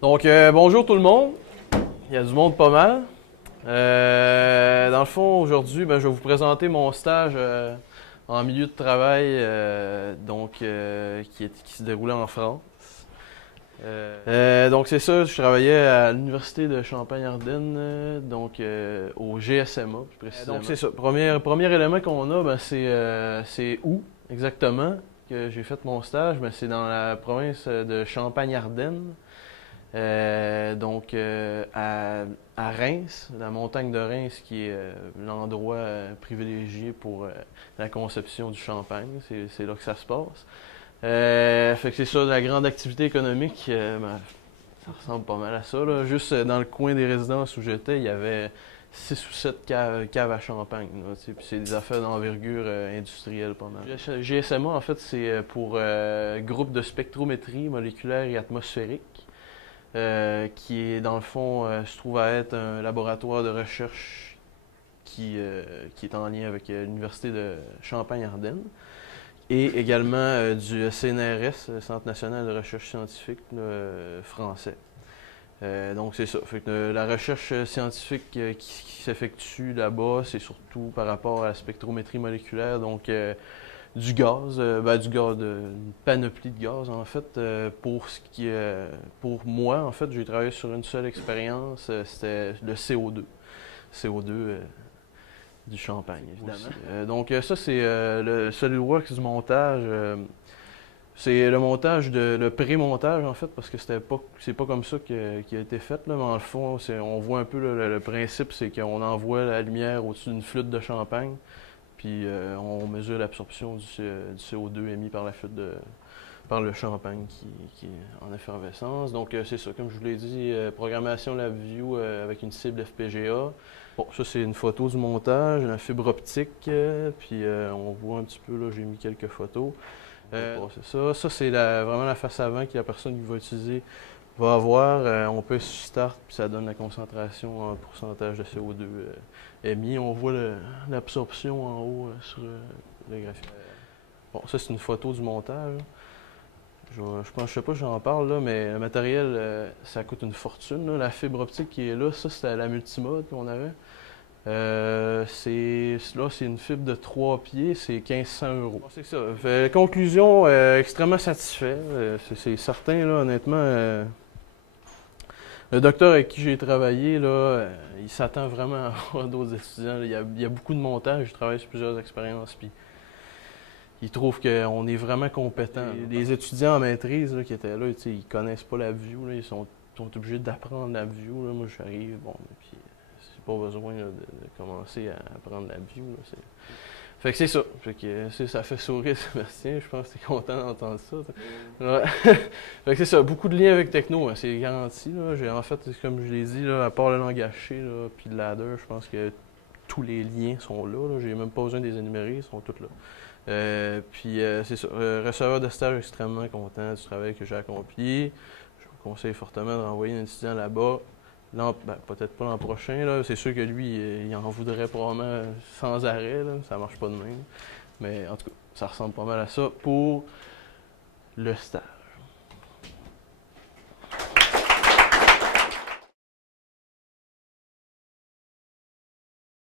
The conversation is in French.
Donc, bonjour tout le monde. Il y a du monde pas mal. Dans le fond, aujourd'hui, je vais vous présenter mon stage en milieu de travail qui se déroulait en France. Donc, c'est ça, je travaillais à l'Université de Champagne-Ardenne, au GSMA, plus précisément. Donc, c'est ça. Premier élément qu'on a, c'est où exactement que j'ai fait mon stage. C'est dans la province de Champagne-Ardenne. À Reims, la montagne de Reims qui est l'endroit privilégié pour la conception du champagne. C'est là que ça se passe. Fait que c'est ça, la grande activité économique, ça ressemble pas mal à ça, là. Juste dans le coin des résidences où j'étais, il y avait 6 ou 7 caves à champagne, là, puis c'est des affaires d'envergure industrielle pas mal. GSMA, en fait, c'est pour groupe de spectrométrie moléculaire et atmosphérique. Qui est dans le fond se trouve à être un laboratoire de recherche qui est en lien avec l'Université de Champagne-Ardenne et également du CNRS, Centre national de recherche scientifique français. Donc c'est ça. Fait que, la recherche scientifique qui s'effectue là-bas, c'est surtout par rapport à la spectrométrie moléculaire, donc du gaz, une panoplie de gaz en fait. Pour moi, en fait, j'ai travaillé sur une seule expérience, c'était le CO2. CO2 du champagne, évidemment. Donc ça, c'est le SolidWorks du montage. C'est le montage, le pré-montage en fait, parce que c'est pas comme ça qui a été fait, là, mais en le fond, on voit un peu le principe, c'est qu'on envoie la lumière au-dessus d'une flûte de champagne. Puis on mesure l'absorption du CO2 émis par la flûte par le champagne qui est en effervescence. Donc c'est ça, comme je vous l'ai dit, programmation LabVIEW avec une cible FPGA. Bon, ça c'est une photo du montage, la fibre optique, puis on voit un petit peu, là, j'ai mis quelques photos. C'est ça. Ça c'est vraiment la face avant que la personne qui va utiliser va avoir. On peut start, puis ça donne la concentration en pourcentage de CO2 émis. On voit l'absorption en haut sur le graphique. Bon, ça c'est une photo du montage. Je sais pas si j'en parle là, mais le matériel, ça coûte une fortune, là. La fibre optique qui est là, ça c'était la multimode qu'on avait. C'est une fibre de 3 pieds, c'est 1500 €. C'est ça. Conclusion, extrêmement satisfait. C'est certain, là, honnêtement. Le docteur avec qui j'ai travaillé, là, il s'attend vraiment à avoir d'autres étudiants. Il y a beaucoup de montage, je travaille sur plusieurs expériences, puis il trouve qu'on est vraiment compétent. Les étudiants en maîtrise là, qui étaient là, ils connaissent pas la view, là, ils sont obligés d'apprendre la view. Là. Moi, j'arrive, puis c'est pas besoin là, de commencer à apprendre la view. Là, fait que c'est ça. Fait que ça fait sourire Sébastien. Je pense que tu es content d'entendre ça. Ouais. Fait que c'est ça. Beaucoup de liens avec techno, hein, c'est garanti. Là. En fait, comme je l'ai dit, là, à part le langage C puis le ladder, je pense que tous les liens sont là. J'ai même pas besoin de les énumérer, ils sont tous là. C'est ça. Receveur de stage extrêmement content du travail que j'ai accompli. Je vous conseille fortement de renvoyer un étudiant là-bas. Peut-être pas l'an prochain, c'est sûr que lui, il en voudrait probablement sans arrêt, là. Ça marche pas de même. Mais en tout cas, ça ressemble pas mal à ça pour le stage.